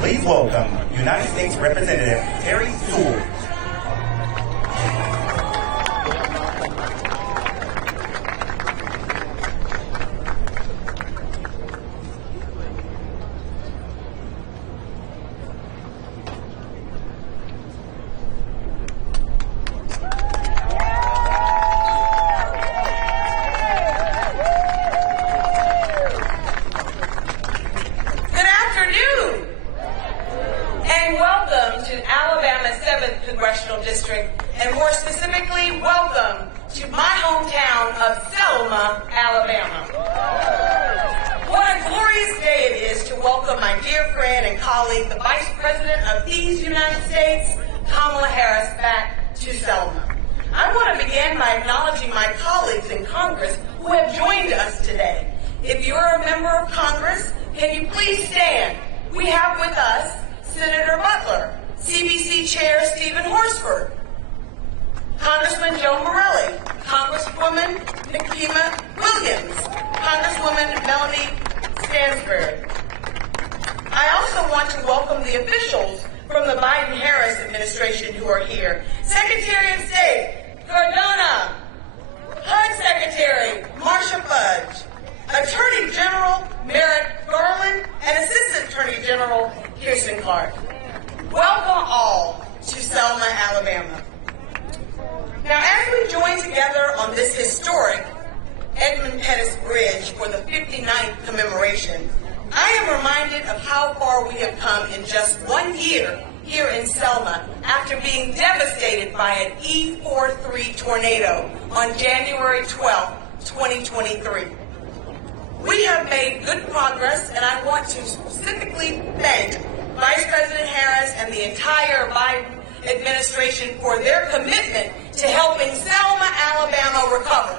Please welcome United States Representative Terry Forbes. Alabama. What a glorious day it is to welcome my dear friend and colleague, the Vice President of these United States, Kamala Harris, back to Selma. I want to begin by acknowledging my colleagues in Congress who have joined us today. If you're a member of Congress, can you please stand? We have with us Senator Butler, CBC Chair Stephen Horsford, Congressman Joe Morelli, Congresswoman Nikema Williams, Congresswoman Melanie Stansbury. I also want to welcome the officials from the Biden-Harris administration who are here. Secretary of State Cardona, HUD Secretary Marsha Fudge, Attorney General Merrick Garland, and Assistant Attorney General Kirsten Clark. Welcome all to Selma, Alabama. Now, as we join together on this historic Edmund Pettus Bridge for the 59th commemoration, I am reminded of how far we have come in just 1 year here in Selma after being devastated by an E43 tornado on January 12, 2023. We have made good progress, and I want to specifically thank Vice President Harris and the entire Biden administration for their commitment to helping Selma, Alabama recover.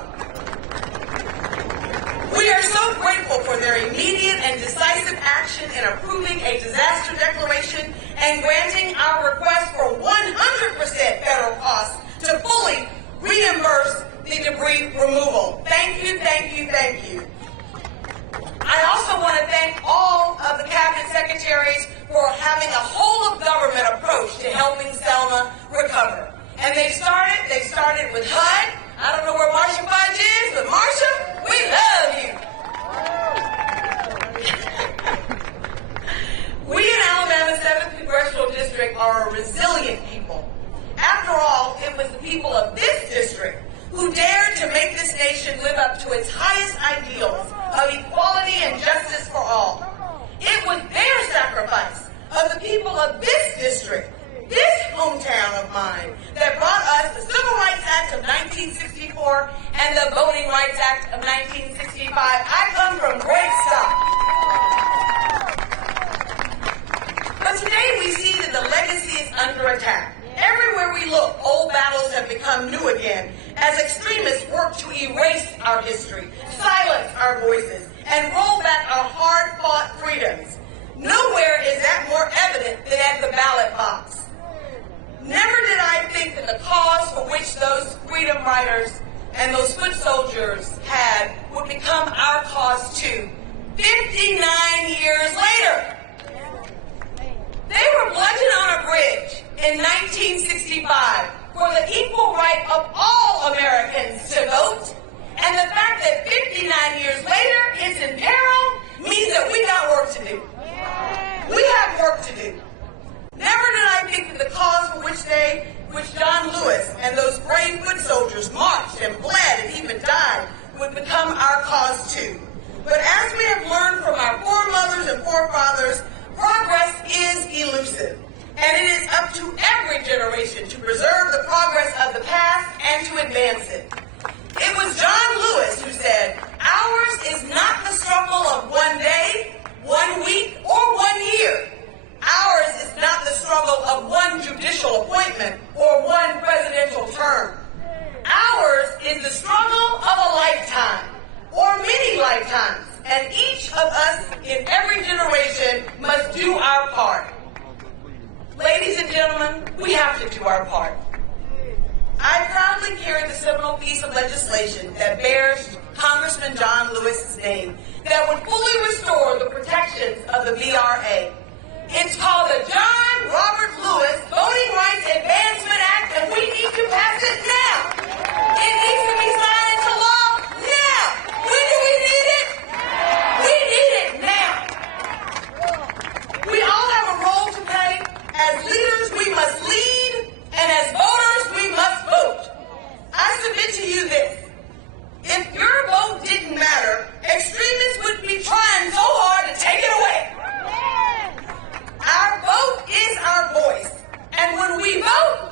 We are so grateful for their immediate and decisive action in approving a disaster declaration and granting our request for 100% federal costs to fully reimburse the debris removal. Thank you, thank you, thank you. I also want to thank all of the cabinet secretaries for having a whole-of-government approach to helping Selma recover. And they started with HUD. I don't know where Marsha Fudge is, but Marsha, we love you. We in Alabama's 7th Congressional District are a resilient people. After all, it was the people of this district who dared to make this nation live up to its highest ideals of equality and justice for all. It was their sacrifice of the people of this district, this hometown of mine, that brought us the Civil Rights Act of 1964 and the Voting Rights Act of 1965. I come from great stock. But today we see that the legacy is under attack. Everywhere we look, old battles have become new again as extremists work to erase our history, silence our voices, and roll back our hard-fought freedoms. Nowhere is that more evident than at the ballot box. Never did I think that the cause for which those freedom riders and those foot soldiers had would become our cause too. 59 years later. They were bludgeoned on a bridge in 1965 for the equal right of all Americans to vote. And the fact that 59 years later it's in peril means that we got work to do. We have work to do. Never did I think that the cause for which John Lewis and those brave foot soldiers marched and bled and even died would become our cause too. But as we have learned from our foremothers and forefathers, progress is elusive. And it is up to every generation to preserve the progress of the past and to advance it. It was John Lewis who said, "Ours is not the struggle of one day, 1 week, or 1 year. Ours is not the struggle of one judicial appointment or one presidential term. Ours is the struggle of a lifetime or many lifetimes, and each of us in every generation must do our part." Ladies and gentlemen, we have to do our part. I proudly carry the seminal piece of legislation that bears Congressman John Lewis's name that would fully restore the protections of the VRA. It's called the John Robert Lewis Voting Rights Advancement Act, and we need to pass it now. It needs to be signed into law now. When do we need it? We need it now. We all have a role to play. As leaders, we must lead, and as voters, we must vote. I submit to you this. If your vote didn't matter, extremists would be trying so hard to take it away. Our vote is our voice. And when we vote,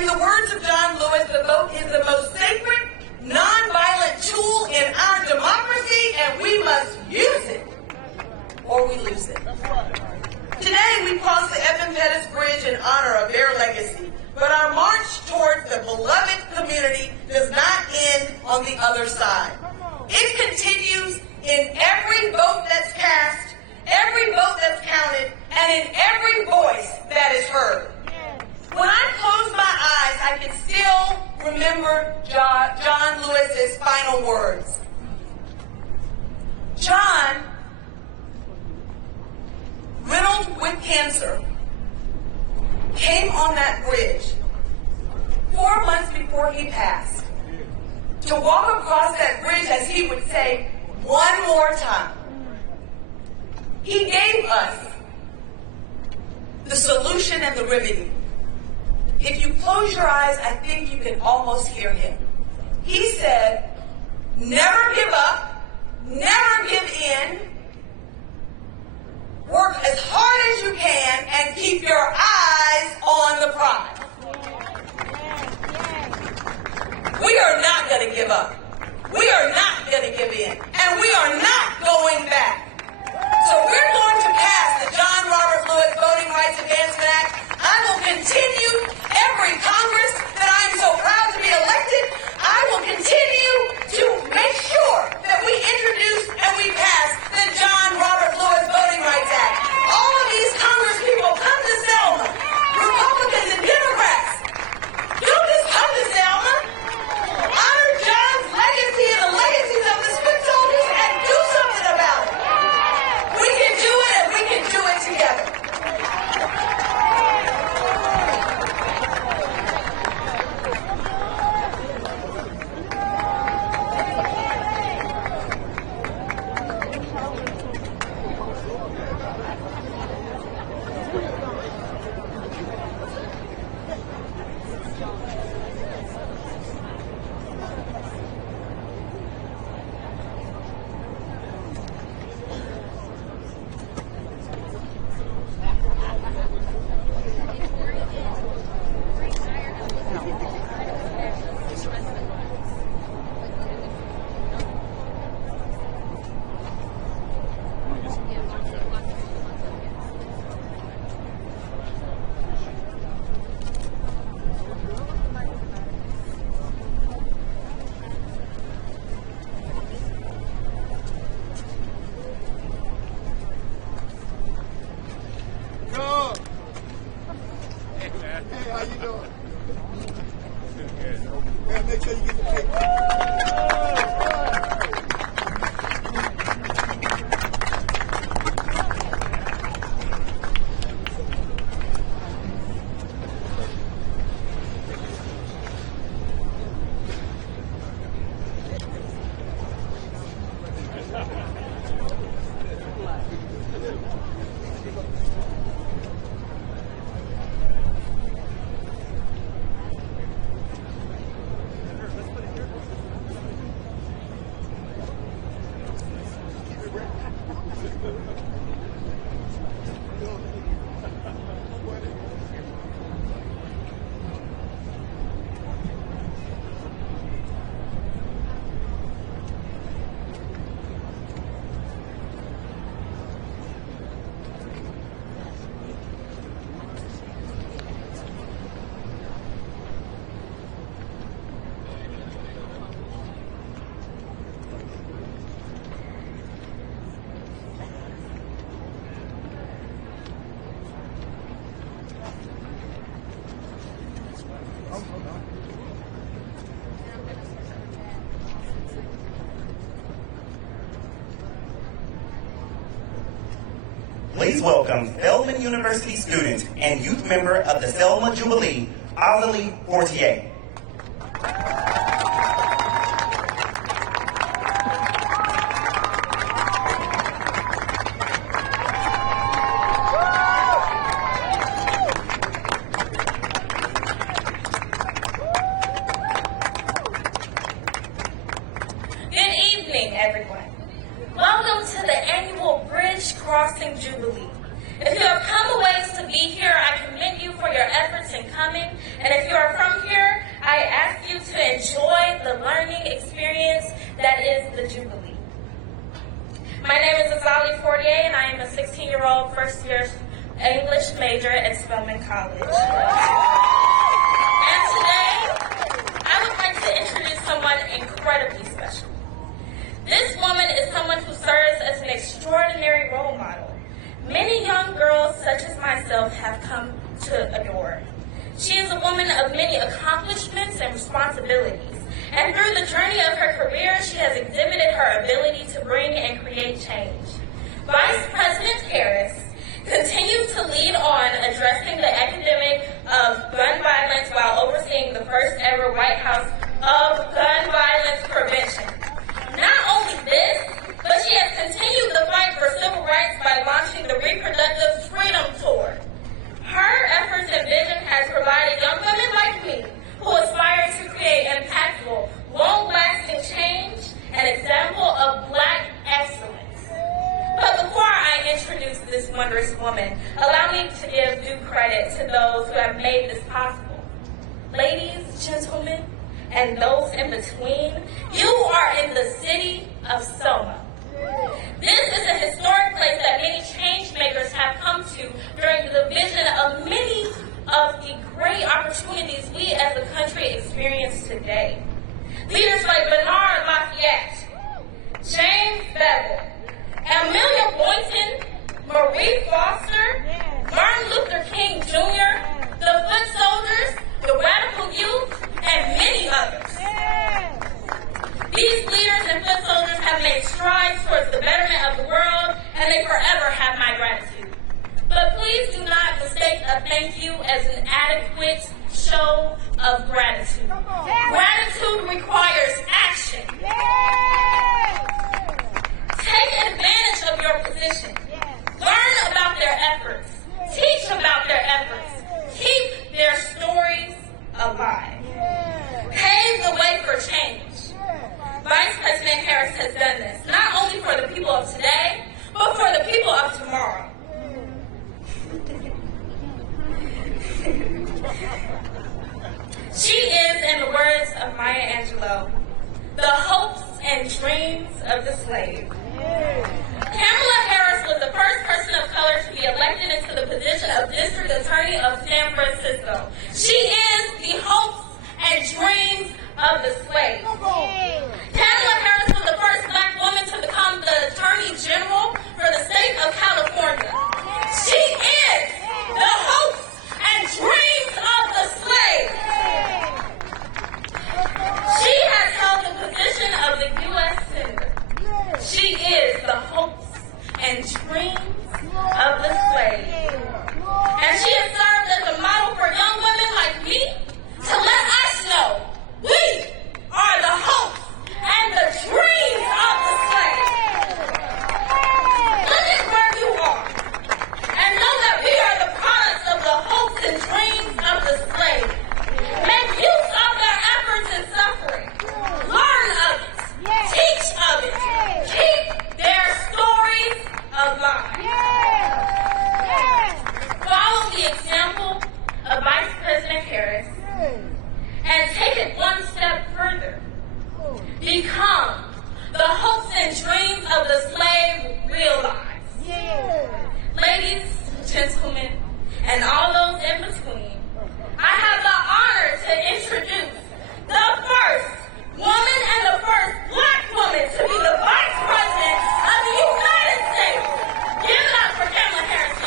In the words of John Lewis, the vote is the most sacred, nonviolent tool in our democracy, and we must use it or we lose it. Today, we cross the Edmund Pettus Bridge in honor of their legacy, but our march towards the beloved community does not end on the other side. It continues in every vote that's cast, every vote that's counted, and in every voice that is heard. When I close my eyes, I can still remember John Lewis's final words. John, riddled with cancer, came on that bridge 4 months before he passed to walk across that bridge, as he would say, one more time. He gave us the solution and the remedy. If you close your eyes, I think you can almost hear him. He said, never give up, never give in, work as hard as you can, and keep your eyes on the prize. We are not going to give up. We are not going to give in. And we are not going back. So we're going to pass the John Robert Lewis Voting Rights Advancement Act. I will continue every Congress that I'm so proud to be elected. I will continue to make sure that we introduce and we pass the John Robert Lewis Voting Rights Act. All of these Congress people come to Selma, Republicans and Democrats. Don't just come to Selma. Honor John's legacy and the legacies of the foot soldiers and do something about it. We can do it and we can do it together. How you doing? Yeah, make sure you get the picture. Please welcome Selma University student and youth member of the Selma Jubilee, Azalee Fortier. Good evening, everyone. Welcome to the annual Bridge Crossing Jubilee. If you have come a ways to be here, I commend you for your efforts in coming. And if you are from Fortier, and I am a 16-year-old first-year English major at Spelman College. And today, I would like to introduce someone incredibly special. This woman is someone who serves as an extraordinary role model. Many young girls, such as myself, have come to adore. She is a woman of many accomplishments and responsibilities. And through the journey of her career, she has exhibited her ability to bring and create change. Vice President Harris continues to lead on addressing the epidemic of gun violence while overseeing the first ever White House of gun violence prevention. Not only this, but she has continued the fight for civil rights by launching the Reproductive Freedom Tour. Her efforts and vision has provided young women like me who aspire to create impactful, long-lasting change, an example of Black excellence. But before I introduce this wondrous woman, allow me to give due credit to those who have made this possible. Ladies, gentlemen, and those in between, you are in the city of Selma. This is a historic place that many change makers have come to during the vision of many of the great opportunities we as a country experience today. Leaders like Bernard Lafayette, James Bevel, Amelia Boynton, Marie Foster, Martin Luther King Jr., the Foot Soldiers, the Radical Youth, and many others. These leaders and foot soldiers have made strides towards the betterment of the world, and they forever have my gratitude. But please do not mistake a thank you as an adequate show of gratitude. Gratitude requires action. Take advantage of your position. Learn about their efforts. Teach about their efforts. Keep their stories alive. Pave the way for change. Vice President Harris has done this, not only for the people of today, but for the people of tomorrow. She is, in the words of Maya Angelou, the hopes and dreams of the slave. Kamala Harris was the first person of color to be elected into the position of District Attorney of San Francisco. She is the hopes and dreams of the slave. Kamala Harris was the first Black woman to become the Attorney General for the state of California. She is the hopes and dreams of the slave. She has held the position of the U.S. Senator. She is the hopes and dreams of the slave. And she has served as a model for young women like me to let us know we are the hopes and the dreams of the slave. Look at where you are and know that we are the products of the hopes and dreams of the slave. Make use of their efforts and suffering. Learn of it. Teach of it. Keep their stories alive. Follow the example of Vice President Harris and take it one step further. Become the hopes and dreams of the slave realized. Ladies, gentlemen, and all those in between, I have the honor to introduce the first woman and the first Black woman to be the Vice President of the United States. Give it up for Kamala Harris,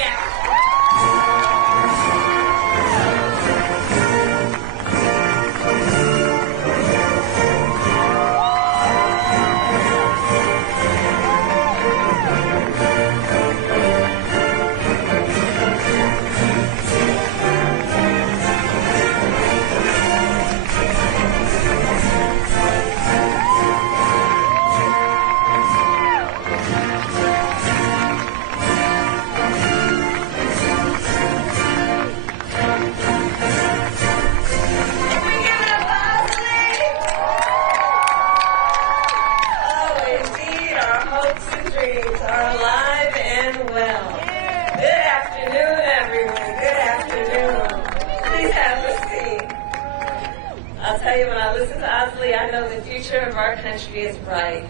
tell you, when I listen to Osley, I know the future of our country is bright.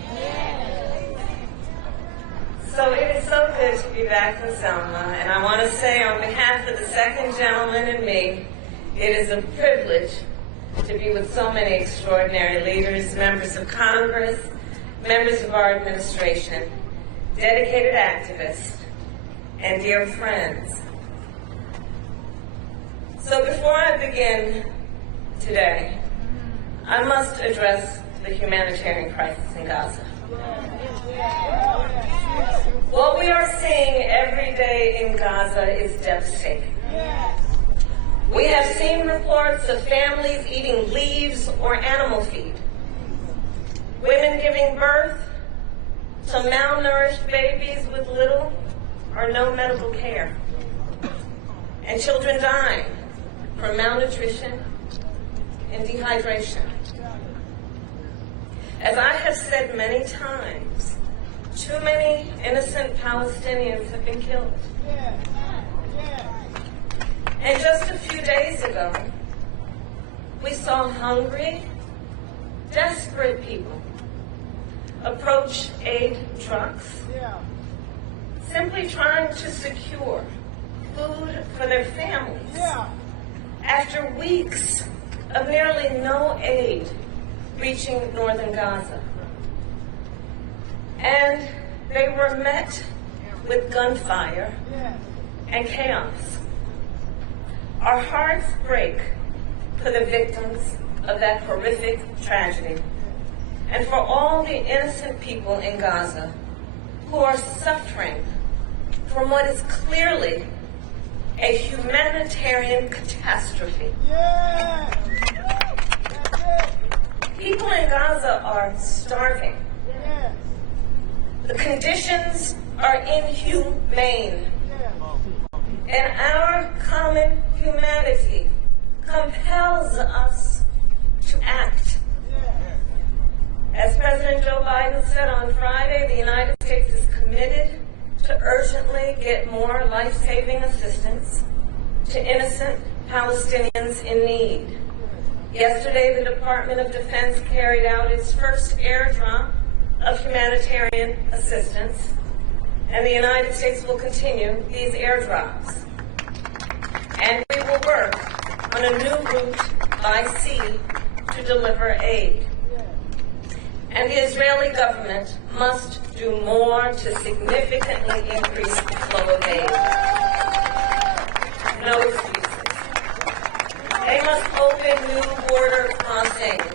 So it is so good to be back in Selma, and I want to say on behalf of the second gentleman and me, it is a privilege to be with so many extraordinary leaders, members of Congress, members of our administration, dedicated activists, and dear friends. So before I begin today, I must address the humanitarian crisis in Gaza. What we are seeing every day in Gaza is devastating. We have seen reports of families eating leaves or animal feed, women giving birth to malnourished babies with little or no medical care, and children dying from malnutrition and dehydration. As I have said many times, too many innocent Palestinians have been killed. And just a few days ago, we saw hungry, desperate people approach aid trucks, simply trying to secure food for their families after weeks of nearly no aid reaching northern Gaza. And they were met with gunfire and chaos. Our hearts break for the victims of that horrific tragedy and for all the innocent people in Gaza who are suffering from what is clearly a humanitarian catastrophe. People in Gaza are starving. The conditions are inhumane. And our common humanity compels us to act. As President Joe Biden said on Friday, the United States is committed to urgently get more life-saving assistance to innocent Palestinians in need. Yesterday, the Department of Defense carried out its first airdrop of humanitarian assistance, and the United States will continue these airdrops. And we will work on a new route by sea to deliver aid. And the Israeli government must do more to significantly increase the flow of aid. No excuses. They must open new border crossings.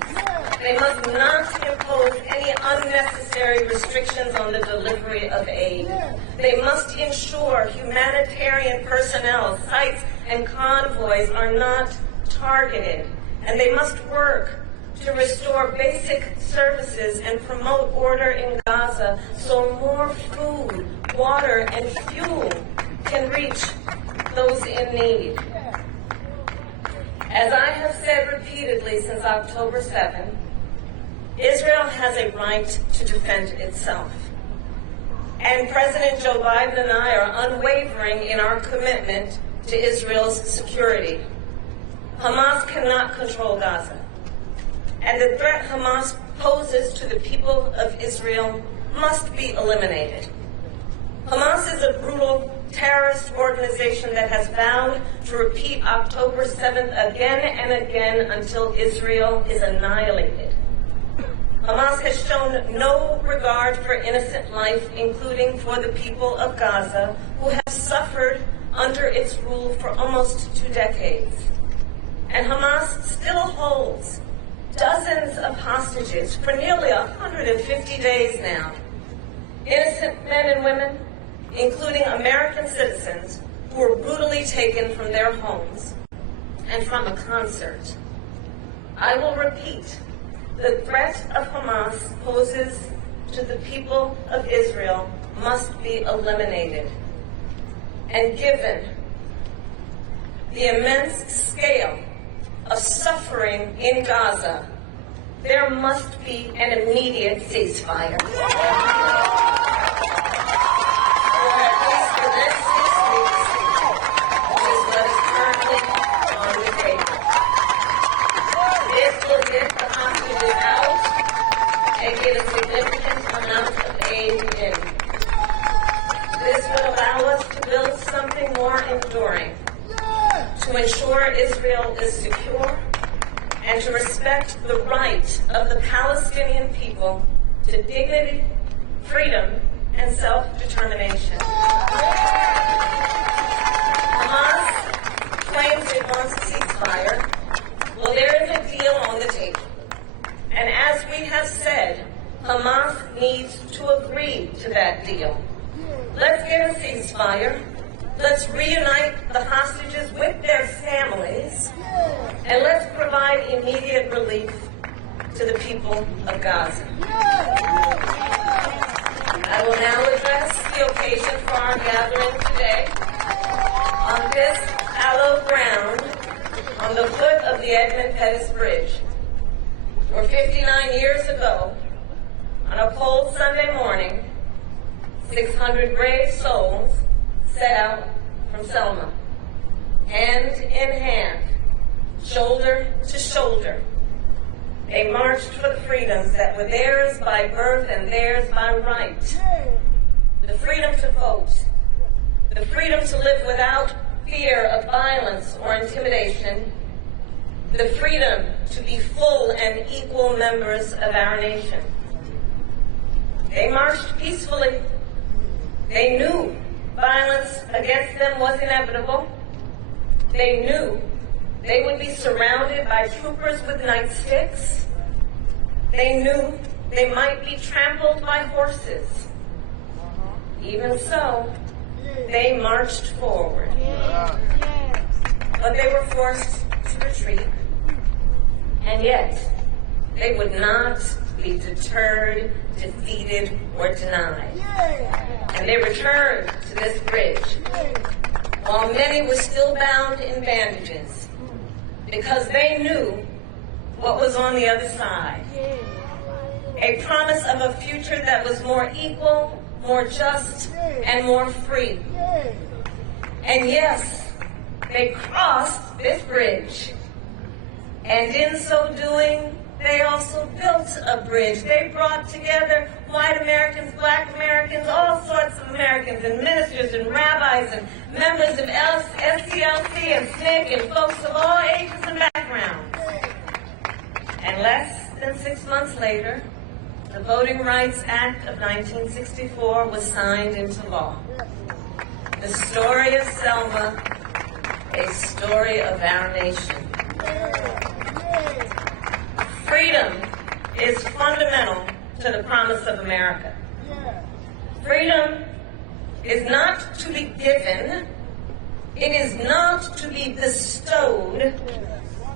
They must not impose any unnecessary restrictions on the delivery of aid. They must ensure humanitarian personnel, sites, and convoys are not targeted. And they must work to restore basic services and promote order in Gaza so more food, water, and fuel can reach those in need. As I have said repeatedly since October 7, Israel has a right to defend itself. And President Joe Biden and I are unwavering in our commitment to Israel's security. Hamas cannot control Gaza. And the threat Hamas poses to the people of Israel must be eliminated. Hamas is a brutal terrorist organization that has vowed to repeat October 7th again and again until Israel is annihilated. Hamas has shown no regard for innocent life, including for the people of Gaza, who have suffered under its rule for almost 2 decades. And Hamas still holds dozens of hostages for nearly 150 days now. Innocent men and women, including American citizens, who were brutally taken from their homes and from a concert. I will repeat, the threat of Hamas poses to the people of Israel must be eliminated. And given the immense scale of suffering in Gaza, there must be an immediate ceasefire. For at least the next 6 weeks, which is what is currently on the table. This will get the hostages out and get a significant amount of aid in. is secure and to respect the right of the Palestinian people to dignity, freedom, and self-determination. Hamas claims it wants a ceasefire. Well, there is a deal on the table. And as we have said, Hamas needs to agree to that deal. Let's get a ceasefire. Let's reunite the hostages with their families. And let's provide immediate relief to the people of Gaza. I will now address the occasion for our gathering today on this hallowed ground on the foot of the Edmund Pettus Bridge, where 59 years ago, on a cold Sunday morning, 600 brave souls set out from Selma, hand in hand, shoulder to shoulder. They marched for the freedoms that were theirs by birth and theirs by right. The freedom to vote, the freedom to live without fear of violence or intimidation, the freedom to be full and equal members of our nation. They marched peacefully. They knew violence against them was inevitable. They knew they would be surrounded by troopers with nightsticks. They knew they might be trampled by horses. Even so, they marched forward. But they were forced to retreat. And yet, they would not be deterred, defeated, or denied. And they returned to this bridge while many were still bound in bandages because they knew what was on the other side. A promise of a future that was more equal, more just, and more free. And yes, they crossed this bridge. And in so doing, they also built a bridge. They brought together white Americans, black Americans, all sorts of Americans, and ministers and rabbis and members of SCLC and SNCC and folks of all ages and backgrounds. And less than 6 months later, the Voting Rights Act of 1964 was signed into law. The story of Selma, a story of our nation. Freedom is fundamental to the promise of America. Freedom is not to be given. It is not to be bestowed.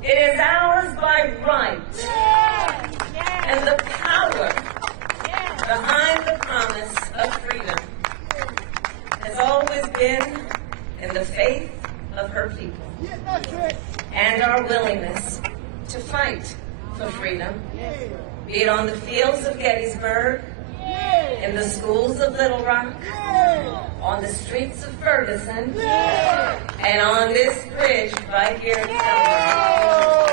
It is ours by right. And the power behind the promise of freedom has always been in the faith of her people and our willingness to fight for freedom, be it on the fields of Gettysburg, in the schools of Little Rock, on the streets of Ferguson, and on this bridge right here in Selma.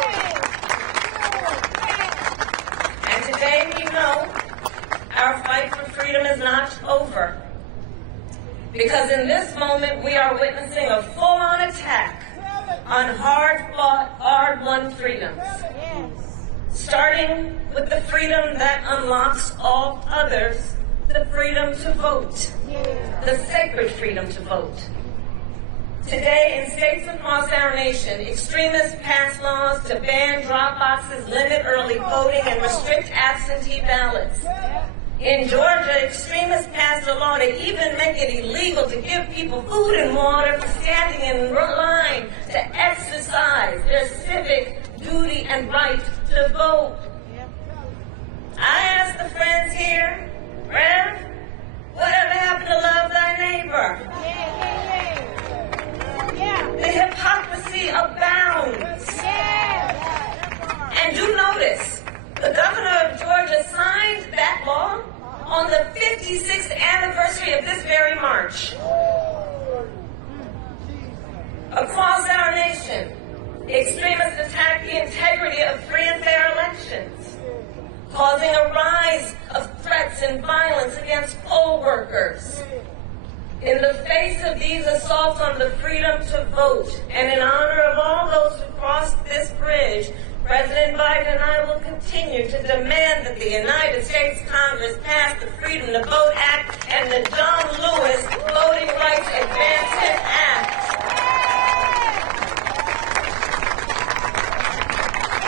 And today we know our fight for freedom is not over, because in this moment we are witnessing a full-on attack on hard-fought, hard-won freedoms. Starting with the freedom that unlocks all others, the freedom to vote, the sacred freedom to vote. Today, in states across our nation, extremists pass laws to ban drop boxes, limit early voting, and restrict absentee ballots. In Georgia, extremists passed a law to even make it illegal to give people food and water for standing in line to exercise their civic duty and right to vote. I ask the friends here, Rev, whatever happened to love thy neighbor? The hypocrisy abounds. And do notice, the governor of Georgia signed that law on the 56th anniversary of this very march. Across our nation, extremists attack the integrity of free and fair elections, causing a rise of threats and violence against poll workers. In the face of these assaults on the freedom to vote, and in honor of all those who cross this bridge, President Biden and I will continue to demand that the United States Congress pass the Freedom to Vote Act and the John Lewis Voting Rights Advancement Act.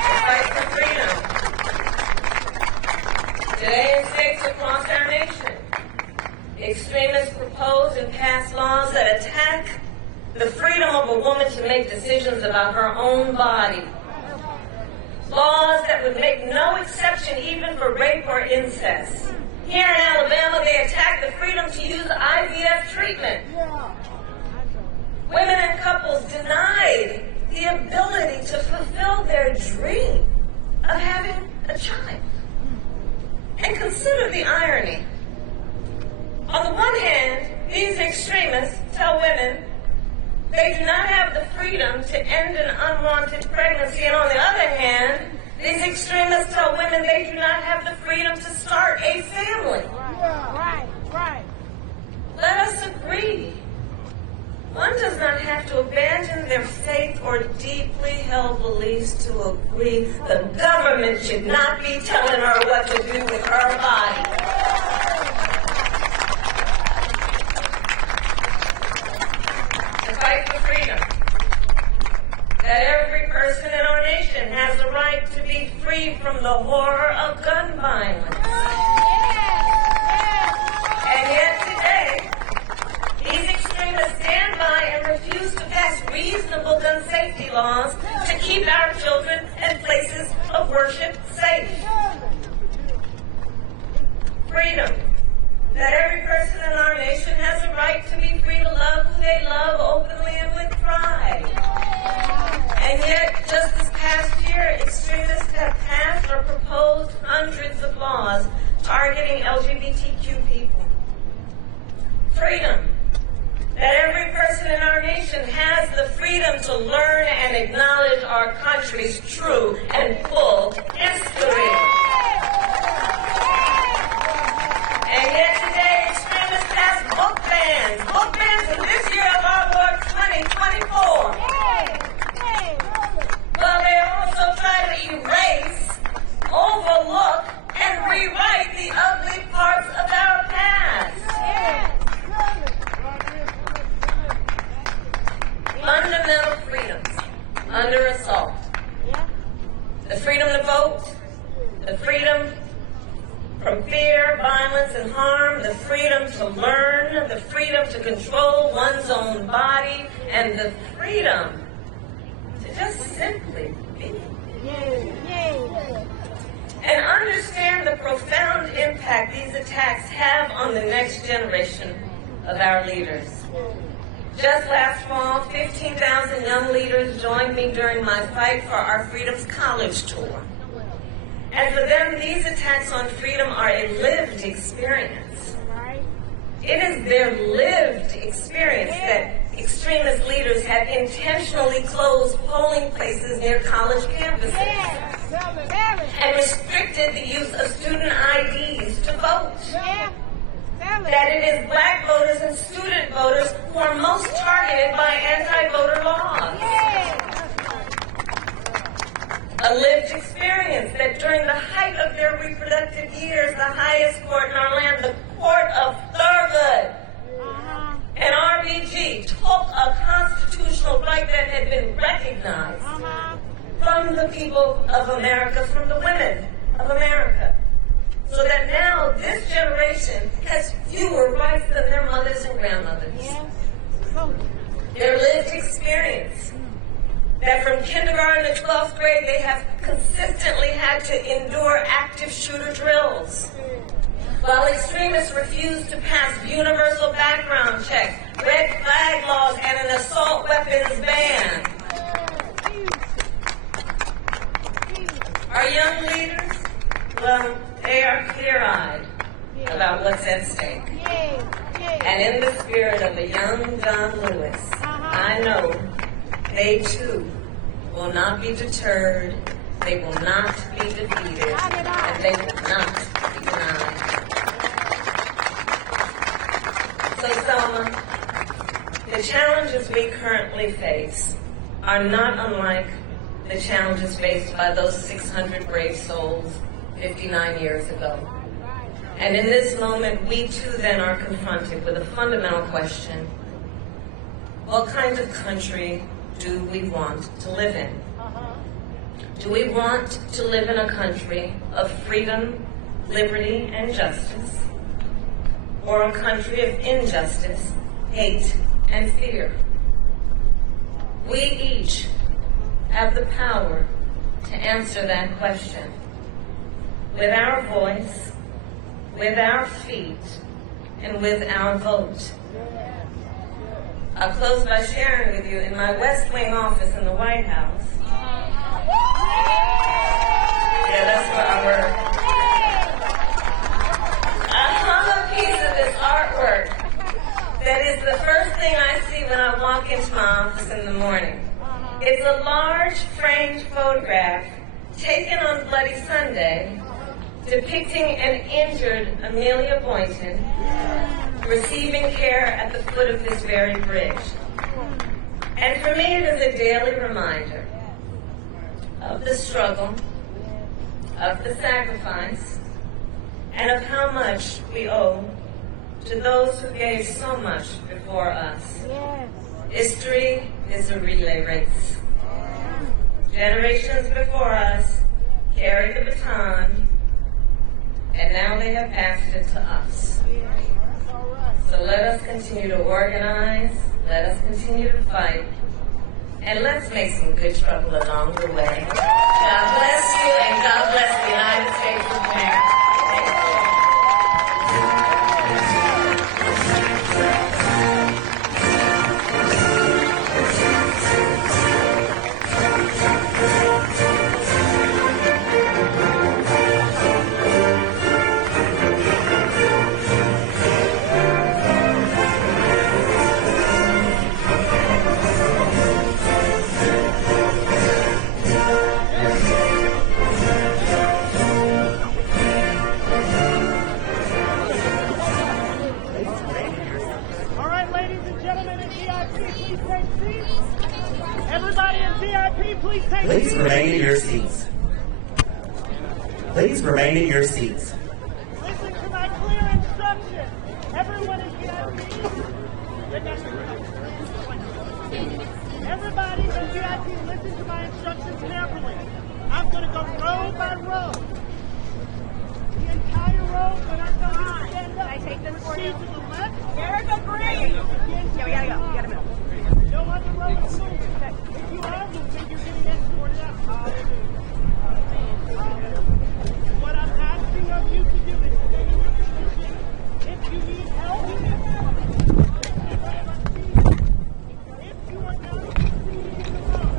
The fight for freedom. Today in states across our nation, extremists propose and pass laws that attack the freedom of a woman to make decisions about her own body. Laws that would make no exception even for rape or incest. Here in Alabama, they attack the freedom to use IVF treatment. Women and couples denied the ability to fulfill their dream of having a child. And consider the irony. On the one hand, these extremists tell women they do not have the freedom to end an unwanted pregnancy, and on the other hand, these extremists tell women they do not have the freedom to start a family. Right. Let us agree. One does not have to abandon their faith or deeply held beliefs to agree the government should not be telling her what to do with her body. Fight for freedom. That every person in our nation has the right to be free from the horror of gun violence. And yet today, these extremists stand by and refuse to pass reasonable gun safety laws to keep our children and places of worship safe. Freedom. That every person in our nation has the right to be free to love who they love openly and with pride. And yet, just this past year, extremists have passed or proposed hundreds of laws targeting LGBTQ people. Freedom. That every person in our nation has the freedom to learn and acknowledge our country's true and full history. And yet today, extremists pass book bans in this year of our Lord 2024. Well, they also try to erase, overlook, and rewrite the ugly parts of our past. Fundamental freedoms under assault. The freedom to vote, the freedom from fear, violence, and harm, the freedom to learn, the freedom to control one's own body, and the freedom to just simply be. And understand the profound impact these attacks have on the next generation of our leaders. Just last fall, 15,000 young leaders joined me during my Fight for Our Freedoms college tour. And for them, these attacks on freedom are a lived experience. It is their lived experience that extremist leaders have intentionally closed polling places near college campuses and restricted the use of student IDs to vote. That it is black voters and student voters who are most targeted by anti-voter laws. A lived experience that during the height of their reproductive years, the highest court in our land, the Court of Thurgood, and RBG took a constitutional right that had been recognized from the people of America, from the women of America. So that now this generation has fewer rights than their mothers and grandmothers. Their lived experience that from kindergarten to 12th grade they have consistently had to endure active shooter drills. While extremists refuse to pass universal background checks, red flag laws, and an assault weapons ban. Our young leaders, well, they are clear-eyed about what's at stake. And in the spirit of a young John Lewis, I know they too will not be deterred, they will not be defeated, and they will not be denied. So, Selma, the challenges we currently face are not unlike the challenges faced by those 600 brave souls 59 years ago. And in this moment, we too then are confronted with a fundamental question. What kind of country do we want to live in? Do we want to live in a country of freedom, liberty, and justice? Or a country of injustice, hate, and fear? We each have the power to answer that question. With our voice, with our feet, and with our vote. I'll close by sharing with you in my West Wing office in the White House. Yeah, that's where I work. I hung a piece of this artwork that is the first thing I see when I walk into my office in the morning. It's a large framed photograph taken on Bloody Sunday depicting an injured Amelia Boynton receiving care at the foot of this very bridge. And for me, it is a daily reminder of the struggle, of the sacrifice, and of how much we owe to those who gave so much before us. History is a relay race. Generations before us carried the baton, and now they have passed it to us. So let us continue to organize, let us continue to fight, and let's make some good trouble along the way. God bless you, and God bless the United States of America. Thank you. Please remain in your seats. Please remain in your seats. Listen to my clear instruction. Everyone in VIP. Everybody in VIP, listen to my instructions carefully. I'm going to go row by row. The entire row, when I tell you to stand up, I take this for you. To the left. Erica, green. Yeah, we gotta go. We gotta move. No other row is moving. If you are moving, you're getting escorted out. What I'm asking of you to do is stay in your position. If you need help, if you are not succeeding in the row,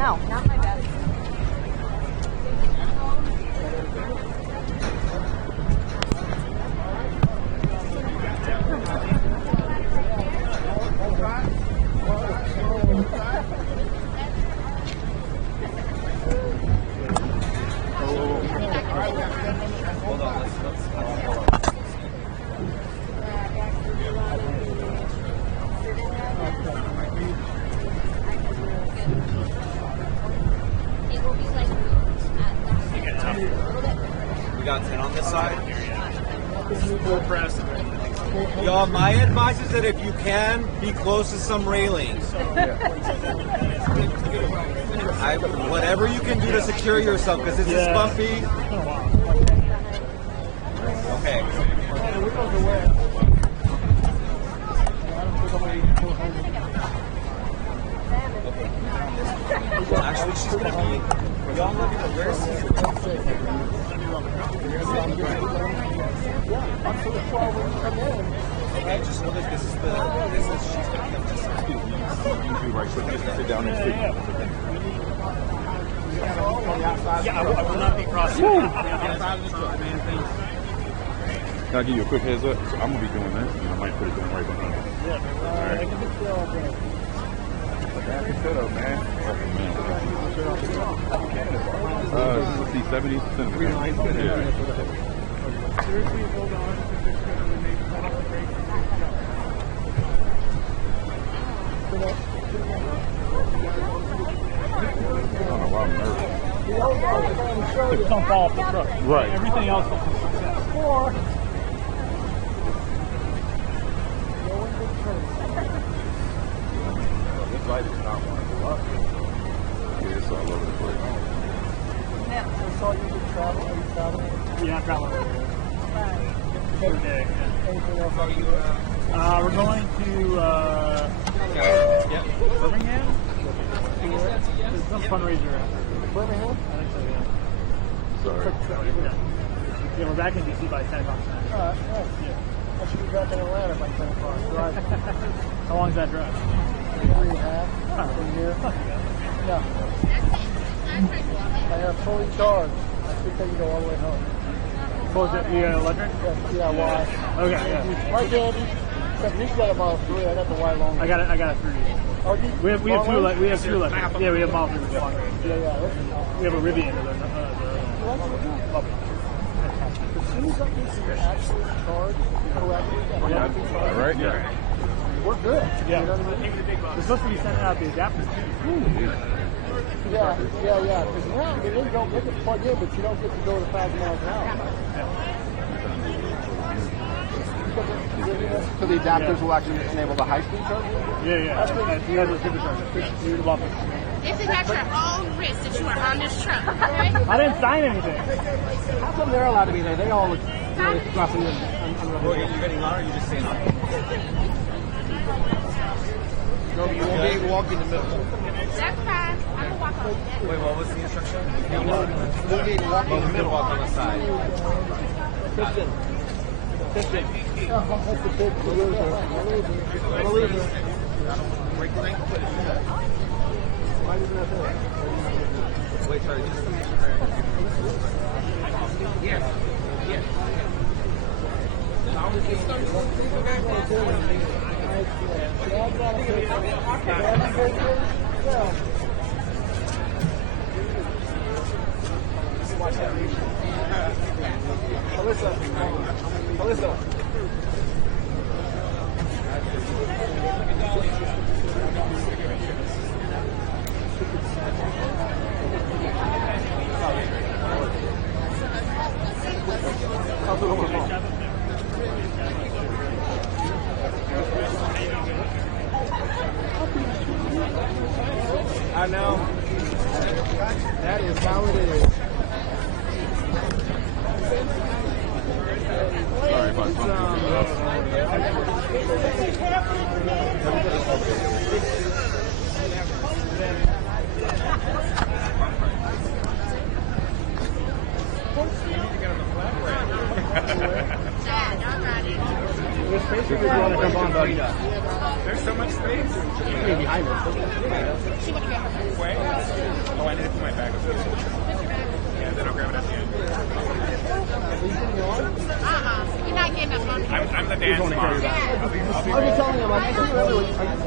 Wow, not my best. We got 10 on this side. Full press. Y'all, my advice is that if you can, be close to some railings. Whatever you can do to secure yourself, because this is bumpy. Okay. Actually, she's gonna be. Y'all let me know where she's. Okay, just know that this is she's gonna come just you right, so just sit down and speak. Yeah, I will not be crossing. Can I give you a quick heads up? So I'm gonna be doing that, and I might put it down right behind you. Yeah, Alright. Set up, man. This is C70 centimeters. Yeah. seriously, hold on. Don't fall off the truck. Right. Everything else is a success. This light is not one of the lock. Yeah, it's all over the place. Yeah, I'm traveling. Every day. Yeah. We're going to Birmingham. There's some fundraiser after. Birmingham? I think so, yeah. Sorry. Yeah, we're back in DC by 10 o'clock tonight. Yeah. I should be back in Atlanta by 10 o'clock. Right. How long is that drive? 3.5 from here. Yeah. I have fully charged. I think they can go all the way home. Oh, is that the electric? Yeah, why? Okay, yeah. Right, Andy. Except he's got a Model 3. I got the white long. I got a 3. Oh, We have two electric. Yeah, we have Model 3. Yeah. We have a Rivian. As soon as I get to actually charge correctly, All right. Yeah. we're good. Yeah. You know what I mean? We're supposed to be sending out the adapters too. Yeah. Because now, they can plug in, but you don't get to go to 1,000 miles an hour. So the adapters will actually enable the high-speed charging? Yeah. You guys are superchargers. You love it. This is at your own risk that you are on this truck, okay? I didn't sign anything. How come they're allowed to be there? They all look roughly Are you getting louder or you just saying that? You won't be able to walk in the middle. That's fine. I'm gonna walk on that. Wait, what was the instruction? You won't be able to walk in the middle. Walk on the side. 15. That's the big loser. Break the link. Why isn't that there? Wait, sorry, just to make sure. Yes. Alyssa. I know. That is how it is. Sorry about There's so much space. Behind us. Wait. Oh, I need to put my bag up here. Yeah, then I'll grab it at the end. You're not getting up on me. I'm the dance mom. I'll be telling him. I see earlier.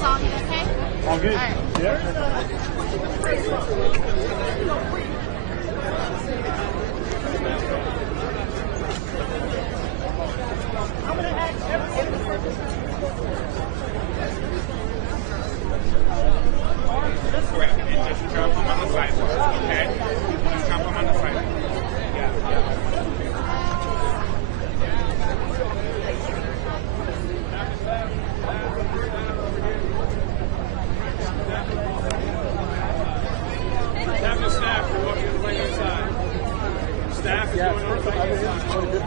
Song, you okay? All good. All right. Yeah. I'm going to ask everyone. Grab it and just drop them on the sidewalk, okay? Just drop them on the sidewalk. Yeah. Have the staff are walking on the right hand side. Staff is going on the right hand side. Staff is going on the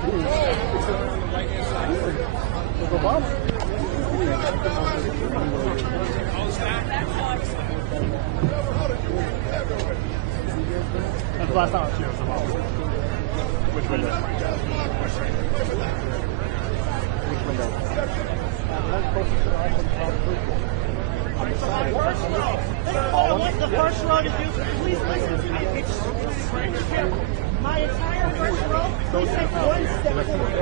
right hand side. All staff. That's the last time I was here. Which window? Which window? All I want the first row to do, please listen to me. It's extremely careful. My entire first row, please take one step forward.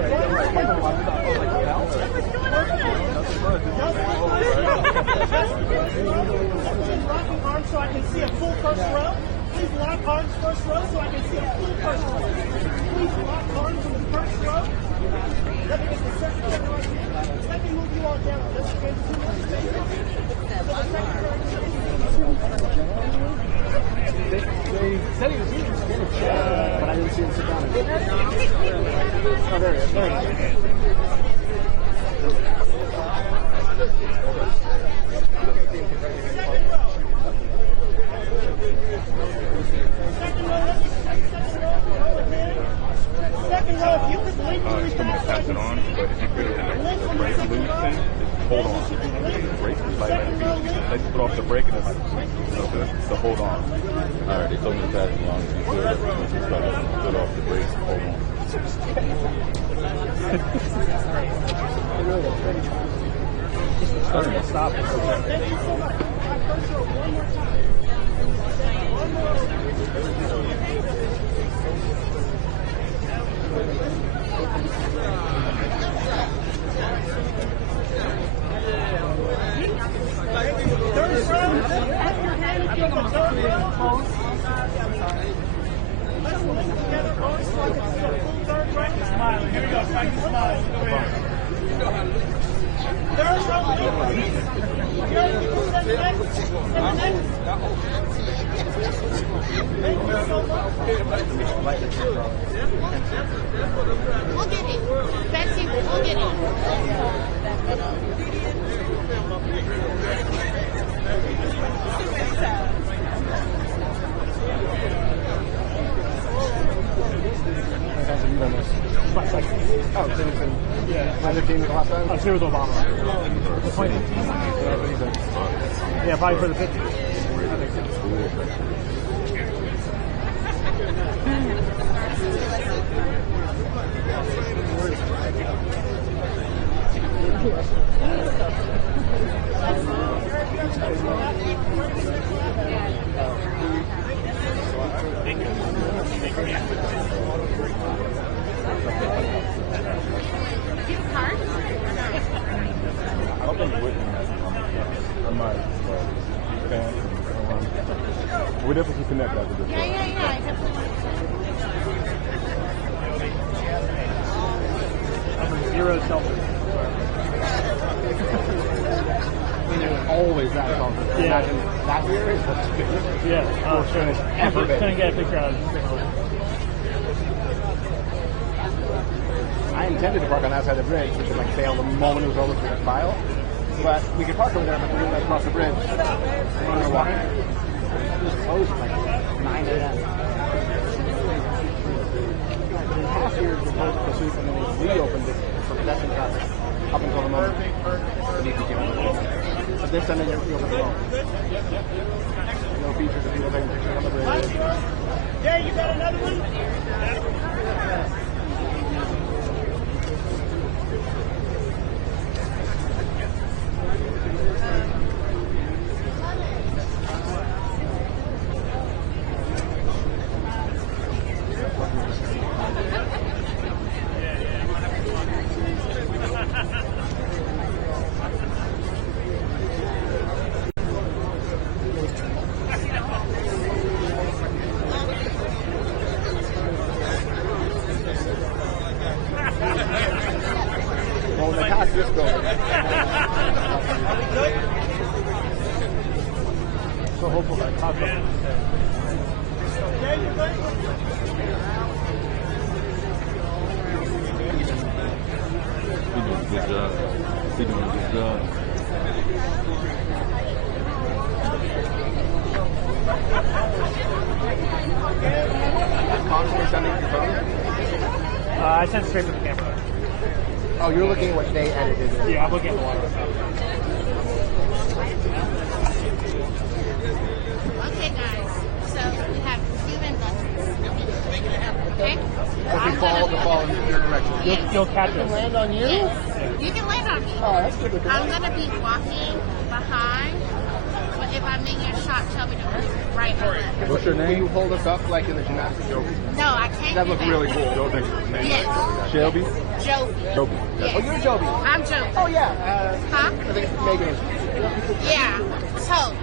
Locking arms so I can see a full first row. Please lock arms first row so I can see a full first row. Please lock arms in the first row. Let me get the second row right here. Let me move you all down. Let's get to They said he was using a chair, but I didn't see him sit down. Oh, there he is. There he is. Second row, if you could link I'm going to pass it on, but if you feel the brake loosen, hold on. The brake is like let's put off the brake and so hold on. All right, they told me to pass it along. If you feel that once you start to put off the brakes, hold on. Starting to stop. Smiling. Here we go. Practice smiling. Over here. Third row. We'll get it. Betsy, we'll get it. Oh, yeah. My other team the last time? I was here with Obama. Yeah, probably for the 50. We're definitely connected after this. Yeah. I'm a zero selfish. I mean, it was always that selfish. Yeah. Imagine that year. Yeah. Worst finish ever been. Couldn't get a picture out of it. I intended to park on that side of the bridge, which is like fail the moment it was over for that file. But we could park over there, but we didn't across the bridge. We were walking. It was closed at like 9 a.m. In past years, we closed the pursuit and then we reopened it for pedestrian traffic up until the moment we came out of the bridge. But this time they never opened it all. No features of people taking pictures on the bridge. Yeah, you got another one? Well, when they pass this building. So hopeful that top up. Good job. You're doing a good job. Constantly sending your phone? I sent straight to the camera. Oh, you're looking at what they edited. Yeah, I'm looking at the water. Okay, guys. So we have Cuban buses. Okay? If we fall in your direction. You'll catch Can us. land on you? Yes. You can land on me. Oh, that's good. I'm going to be walking behind, but if I'm making a shot, tell me to move right or left. What's your name? Will you hold us up like in the gymnastics? Joby. No, I can't That do looks that. really cool. Joby. Yes. Shelby? Joby. Joby. Yes. Oh, you're Joby. I'm Joby. Oh, yeah. Huh? I think it's Megan. Yeah. Toes.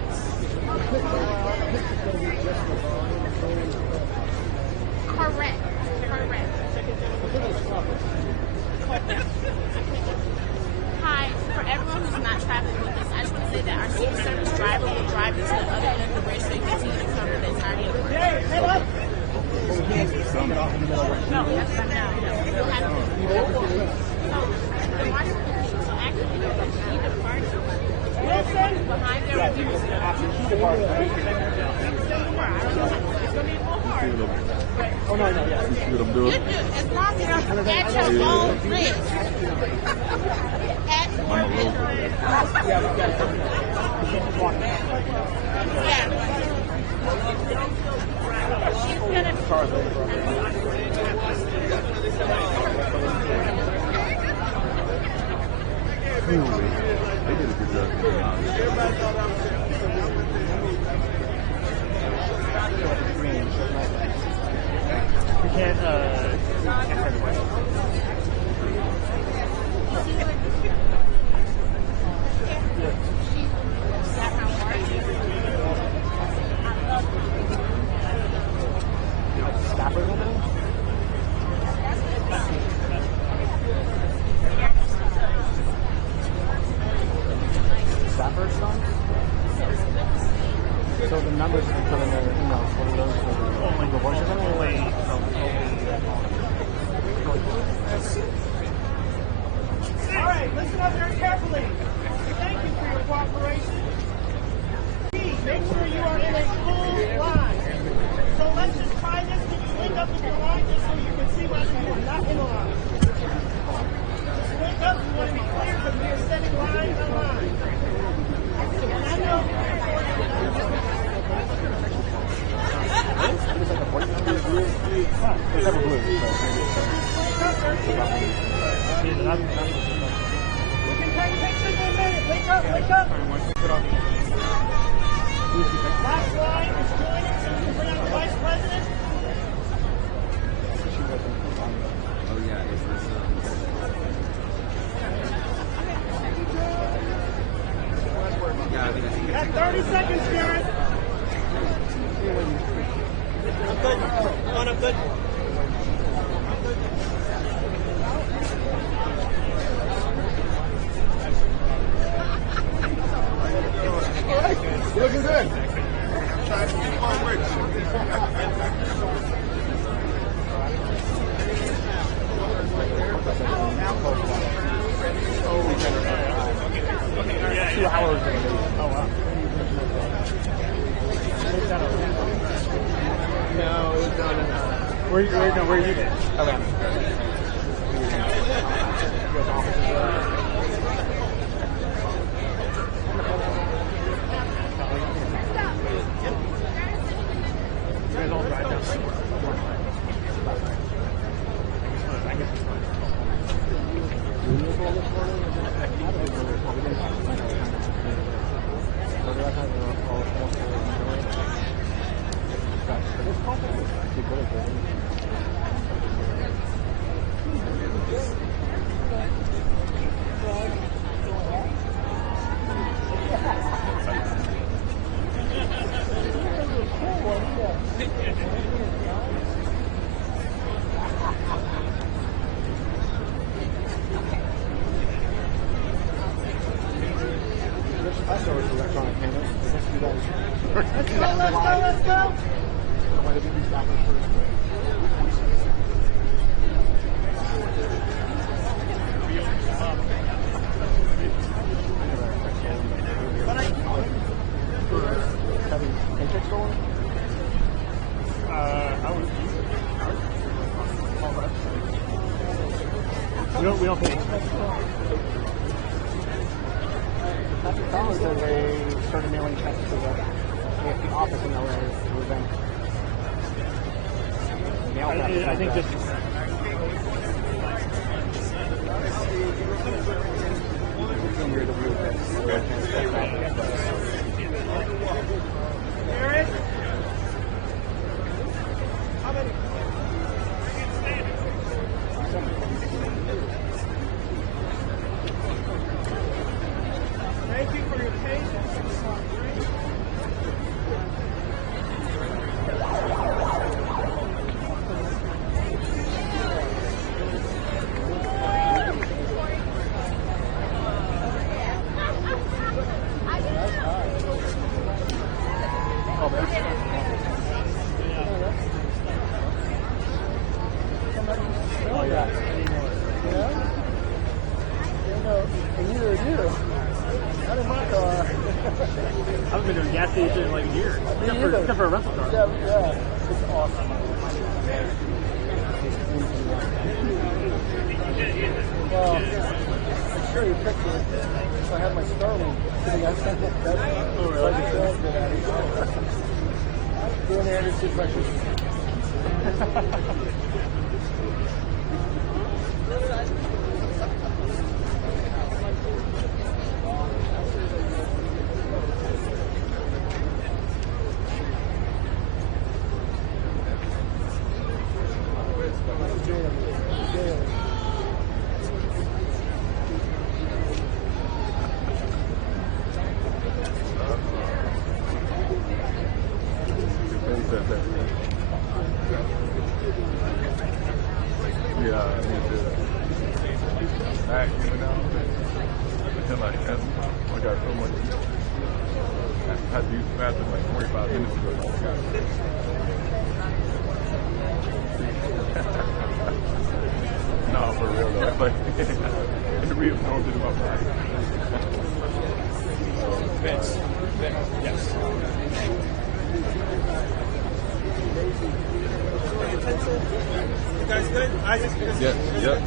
Correct. Hi, for everyone who's not traveling with us, I just want to say that our city service driver will drive you to the other end of the bridge so you continue to cover the entirety of the bridge. No, that's not now. You'll have to. The market so actually, either party behind their reviews. Oh, no, yeah. You see what I'm You doing? do, as long as you're at your own risk. At your risk. Yeah. She's gonna. They did a good job. We can't turn away. Stafford over there? Stafford son? numbers and put in their emails. What are those? The voices on All right, listen up very carefully. Thank you for your cooperation. Please make sure you are in a full line. So let's just try this when you link up with your line just so you can see whether you are not in a line. Just link up. We want to be clear because we are setting line by line. And I know. It's like a voice number. It's never blue. We can take pictures in a minute. Wake up, wake up. Last line is joining so we can bring out the Vice President. Oh yeah, it's this. Yeah, I mean, I think You got 30 seconds, Jared. I'm good. I'm good. You're looking good. Yeah, 2 hours. Oh, wow. No, it was done in Where are you been? Atlanta. U.S. offices there. You guys all drive down. I guess it's fine. I saw electronic payments. Let's go. Why did we stop at first? Having paycheck stolen? I would. We don't pay. Patrick Collins said they started mailing checks to the AFP office in LA to them. I think just. Eric? How many? Thank you for your patience. Oh, yeah. Yeah? And neither are you. Not in my car. I haven't been to a gas station in like a year. Except for a rental car. Yeah. It's awesome. Well, I'm sure you picked it. I had my Starlink sitting outside that bed. Oh, really? Like a transmit at it. Doing there to see pressure. Like, I got so much. had to use the bathroom like 45 minutes ago. No, for real though. It's like, it reabsorbs into my body. Vince. Yes. You guys good? Yep.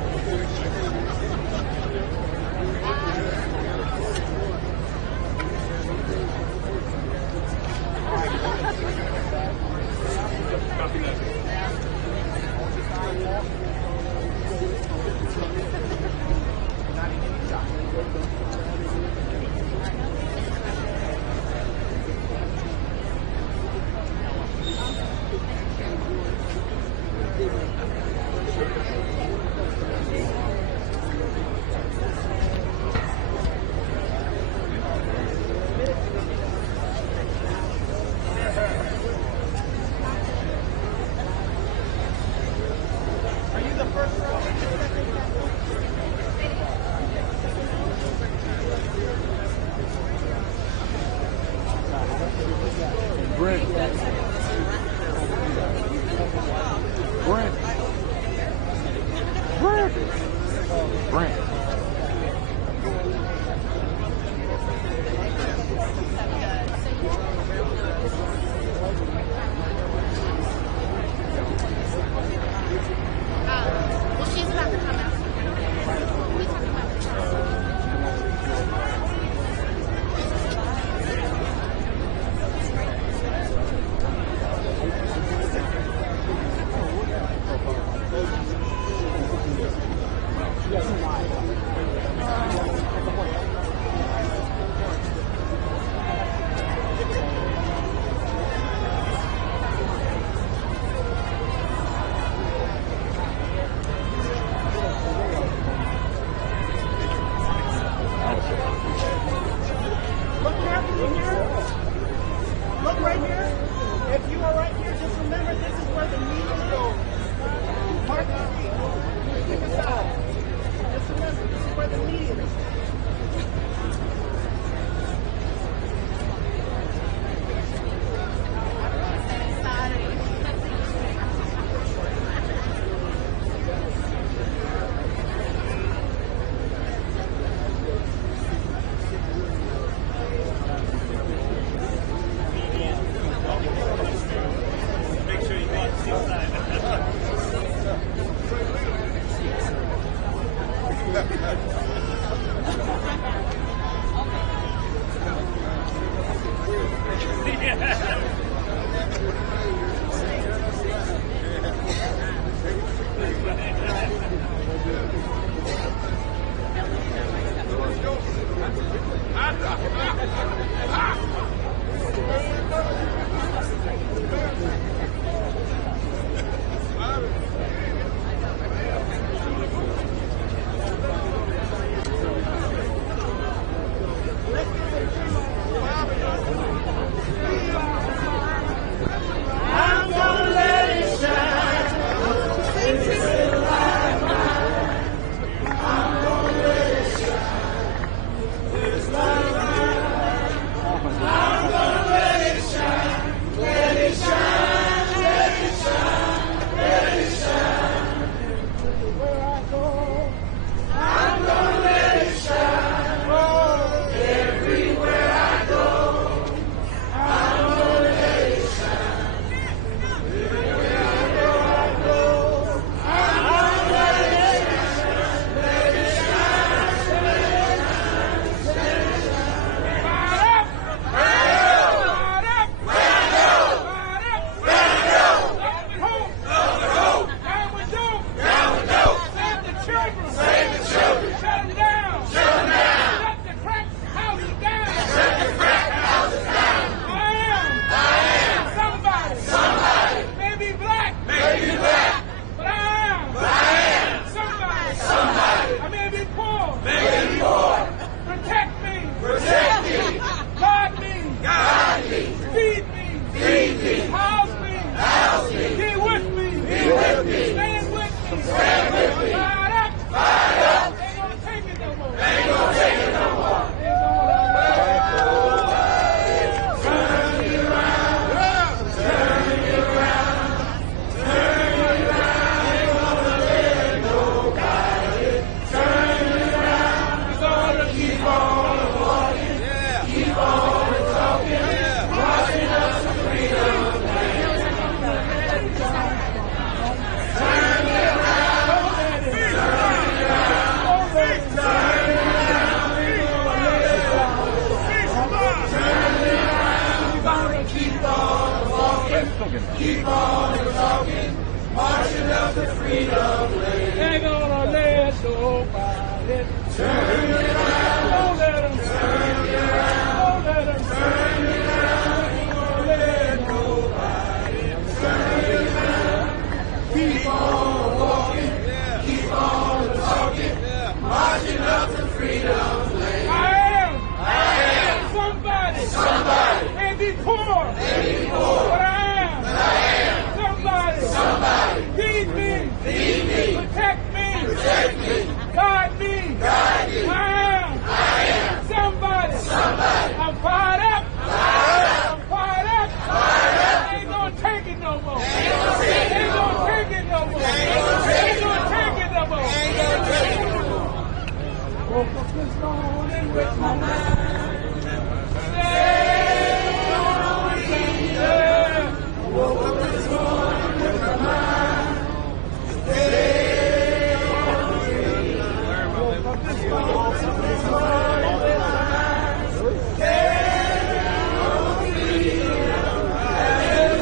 Brent. Well, she's about to come out. We talk about Look carefully here. Look right here. If you are right here, just remember this is where the median goes. Park the seat. Pick a side. Just remember, this is where the median is. Keep on walking, keep on talking, marching up the freedom lane. Ain't gonna let nobody turn it around. Don't let them turn it around. Don't let them turn it around. Ain't gonna let nobody turn it around. Keep on walking, keep on talking, marching up the freedom lane. I am somebody, and be poor, but I am somebody, feed me, protect me, guide me, I am somebody, I'm fired up, I ain't gonna take it no more, ain't gonna take it no more. Woke up this morning with my mind stayed on freedom. Woke up this morning with my mind stayed on freedom. Woke up this morning with my mind stayed on freedom.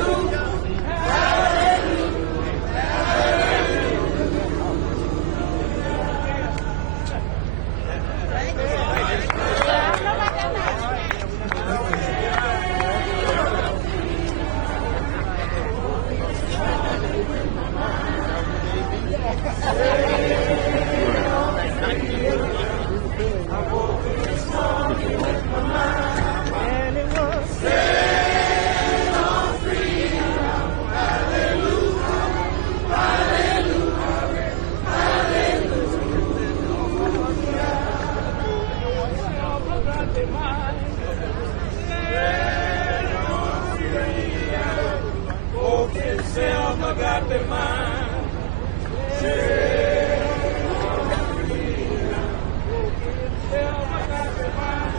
Hallelujah, hallelujah, hallelujah. Selma got the mind. Selma got the mind.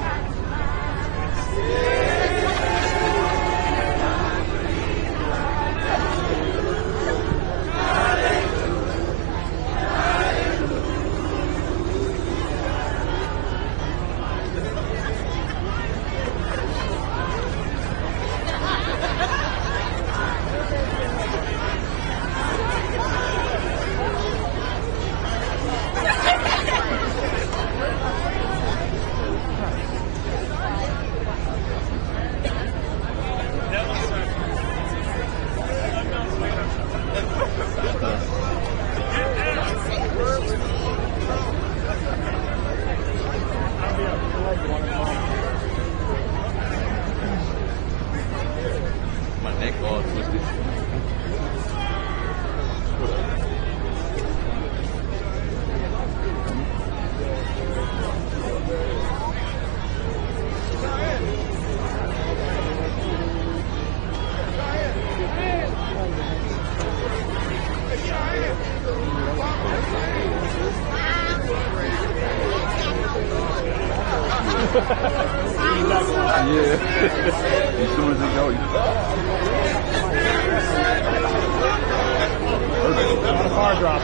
My neck all twisted. Yeah. As soon as it goes, a car drop.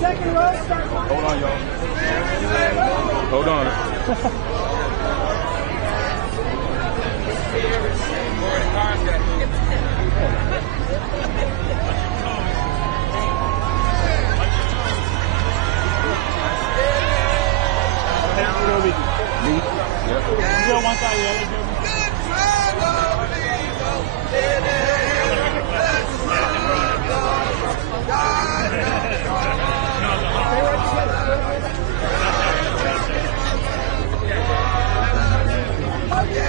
Second row, start. Hold on, y'all. Hold on. You go one side, the other.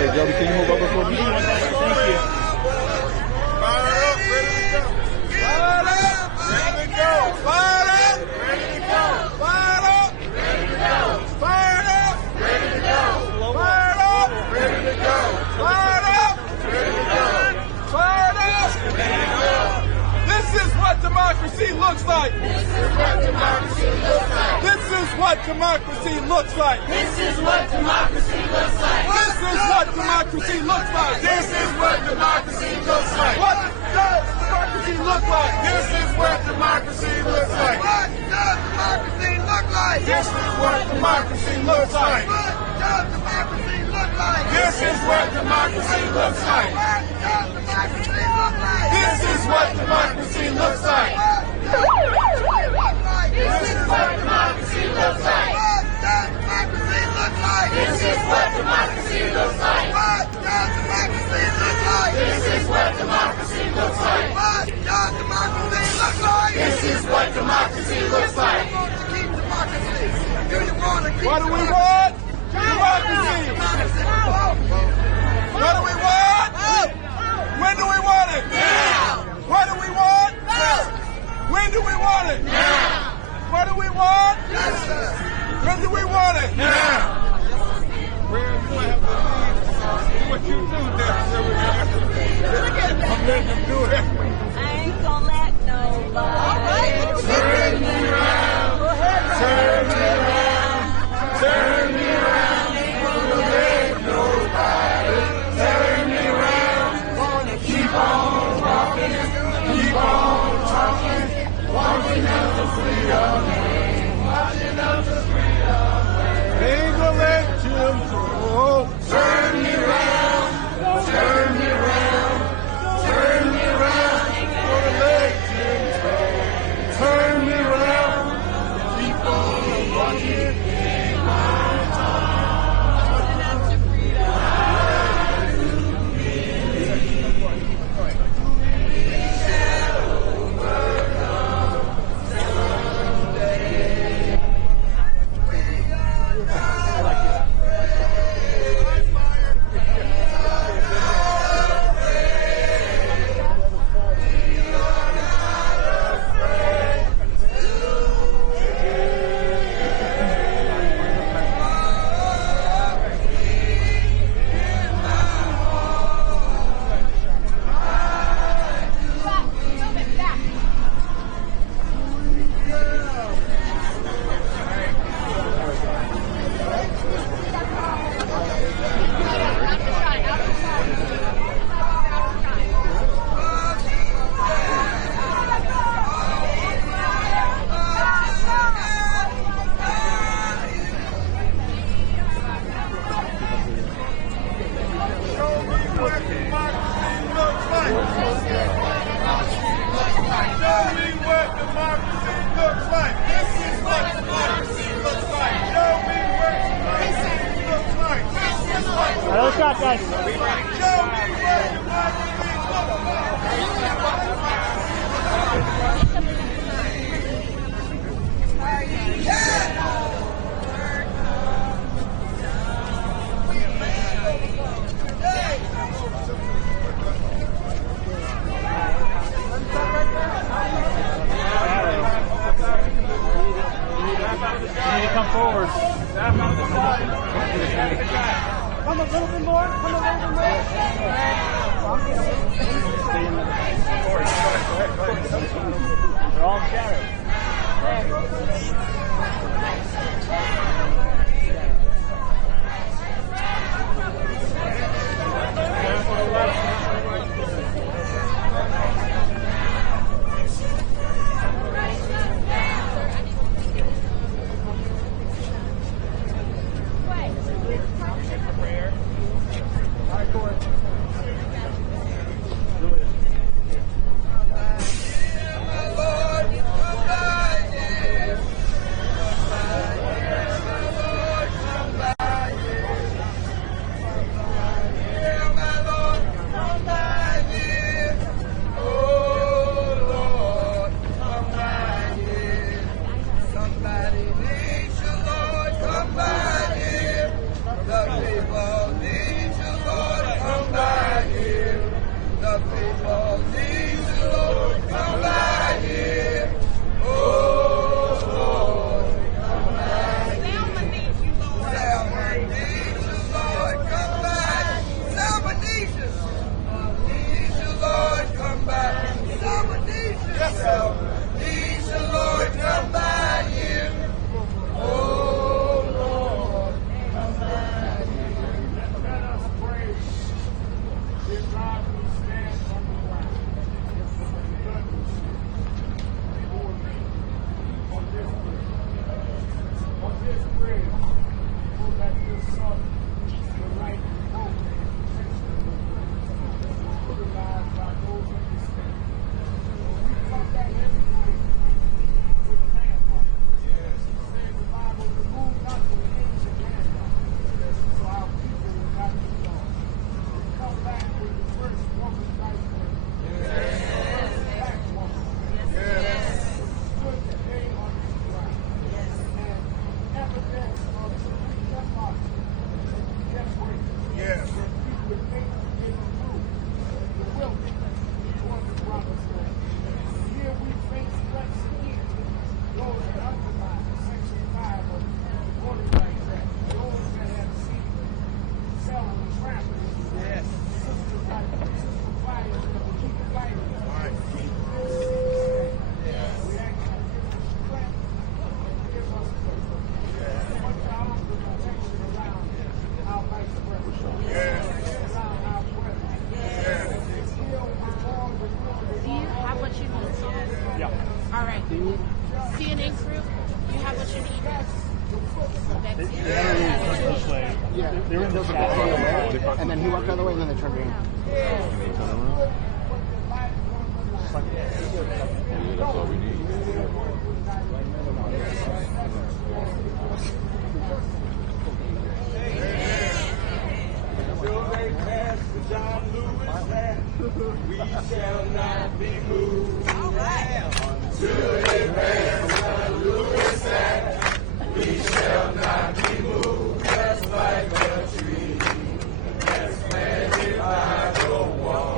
Hey, Joby, can you move over for me? Thank you. Fire up, ready to go. Fire up, ready to go. Fire up, ready to go. Fire up, ready to go. Fire up, ready to go. Fire up, ready to go. Fire up, ready to go. Fire up, ready to go. This is what democracy looks like. This is what democracy looks like. This is what democracy looks like. This is what democracy looks like. This is what democracy looks like. This is what democracy looks like. What does democracy look like? This is what democracy looks like. What does democracy look like? This is what democracy looks like. What does democracy look like? This is what democracy looks like. What does democracy look like? This is what democracy looks like. This is what democracy looks like. What does democracy look like? This is what democracy looks like. What does democracy look like? This is what democracy looks like. What does democracy look like? This is what democracy looks like. What do we want? Democracy. What do we want? When do we want it? Now. What do we want? When do we want it? Now. What do we want? Justice. When do we want it? Now. Where you might have to leave. What you do, I'm letting them do it. I ain't gonna let nobody. All right. Turn me around. Go ahead. Turn me around. Turn me around. Ain't gonna let nobody. Turn me around. Wanna keep on walking. Keep on talking. Walking up to freedom lane. Marching up to freedom lane. Ain't gonna let you go. Turn me around. Turn me around. Turn me around. proudly stand on the ground. On this bridge, so that your son will right hope utilized by those in the state. We come back every night with a landmark. Yes. Says the Bible, remove not the things of landmark, so our people will not be lost. We come back with the first woman right there. Yes. Black woman. Yes. Stood today on this ground. Yes. And evidence of the democracy. And we just wait. Yes. That we would make it through the wilderness toward the promised land. Here we face threats again. Those that undermine Section 5 of the Voting Rights Act. Those that have seen selling and trampling. Yes. Sisters like Sister Fires that will keep fighting. Right. Keep this. Yes. We ask you to give us strength and give us faith. Yes. Put your arms of protection around our vice president. Yes. Around our president. Yes. Do you have what you need? Yeah. All right. CNN crew, you have what you need? This way. Yeah. They were in There the was a guy the other way, and then he walked the other way, and then they turned around. That's all we need.